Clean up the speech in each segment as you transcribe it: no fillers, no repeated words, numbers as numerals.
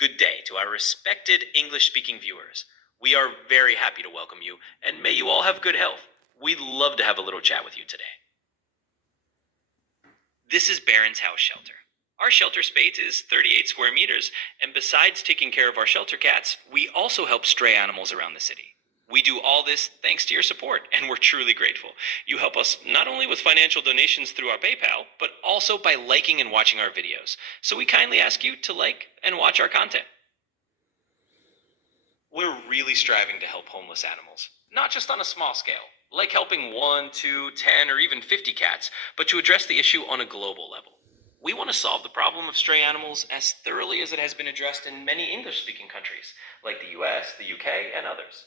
Good day to our respected English-speaking viewers. We are very happy to welcome you, and may you all have good health. We'd love to have a little chat with you today. This is Barron's House Shelter. Our shelter space is 38 square meters, and besides taking care of our shelter cats, we also help stray animals around the city. We do all this thanks to your support, and we're truly grateful. You help us not only with financial donations through our PayPal, but also by liking and watching our videos. So we kindly ask you to like and watch our content. We're really striving to help homeless animals, not just on a small scale, like helping 1, 2, 10, or even 50 cats, but to address the issue on a global level. We want to solve the problem of stray animals as thoroughly as it has been addressed in many English-speaking countries, like the US, the UK, and others.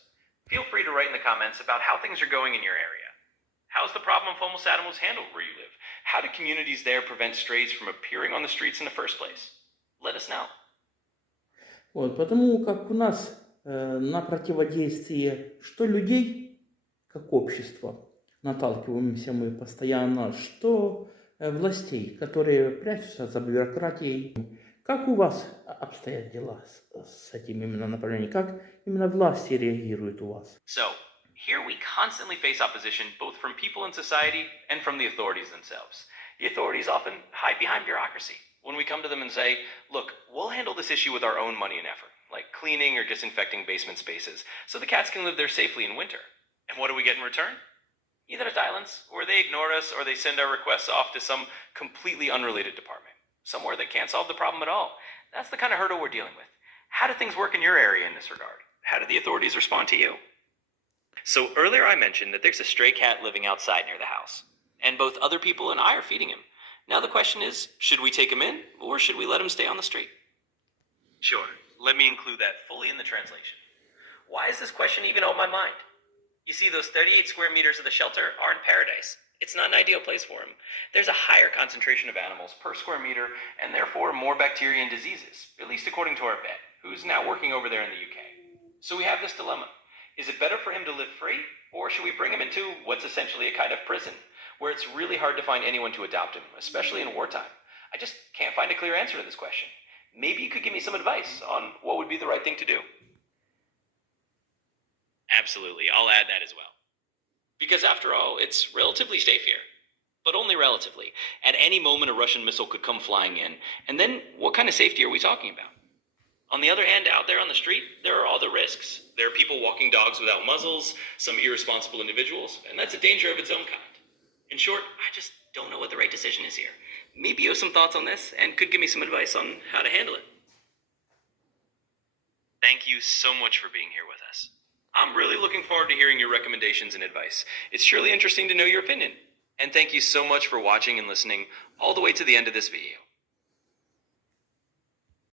Feel free to write in the comments about how things are going in your area. How's the problem of homeless animals handled where you live? How do communities there prevent strays from appearing on the streets in the first place? Let us know. Вот, потому как у нас на противодействие что людей, как общество, наталкиваемся мы постоянно, что властей, которые прячутся за бюрократией. Как у вас обстоят дела с этим именно направлением? Как именно власти реагируют у вас? So, here we constantly face opposition both from people in society and from the authorities themselves. The authorities often hide behind bureaucracy. When we come to them and say, look, we'll handle this issue with our own money and effort, like cleaning or disinfecting basement spaces, so the cats can live there safely in winter. And what do we get in return? Either silence, or they ignore us, or they send our requests off to some completely unrelated department, somewhere that can't solve the problem at all. That's the kind of hurdle we're dealing with. How do things work in your area in this regard? How do the authorities respond to you? So earlier I mentioned that there's a stray cat living outside near the house, and both other people and I are feeding him. Now the question is, should we take him in, or should we let him stay on the street? Sure, let me include that fully in the translation. Why is this question even on my mind? You see, those 38 square meters of the shelter are in paradise. It's not an ideal place for him. There's a higher concentration of animals per square meter, and therefore more bacteria and diseases, at least according to our vet, who's now working over there in the UK. So we have this dilemma. Is it better for him to live free, or should we bring him into what's essentially a kind of prison, where it's really hard to find anyone to adopt him, especially in wartime? I just can't find a clear answer to this question. Maybe you could give me some advice on what would be the right thing to do. Absolutely, I'll add that as well. Because after all, it's relatively safe here. But only relatively. At any moment, a Russian missile could come flying in, and then what kind of safety are we talking about? On the other hand, out there on the street, there are all the risks. There are people walking dogs without muzzles, some irresponsible individuals, and that's a danger of its own kind. In short, I just don't know what the right decision is here. Maybe you have some thoughts on this and could give me some advice on how to handle it. Thank you so much for being here with us. I'm really looking forward to hearing your recommendations and advice. It's surely interesting to know your opinion. And thank you so much for watching and listening all the way to the end of this video.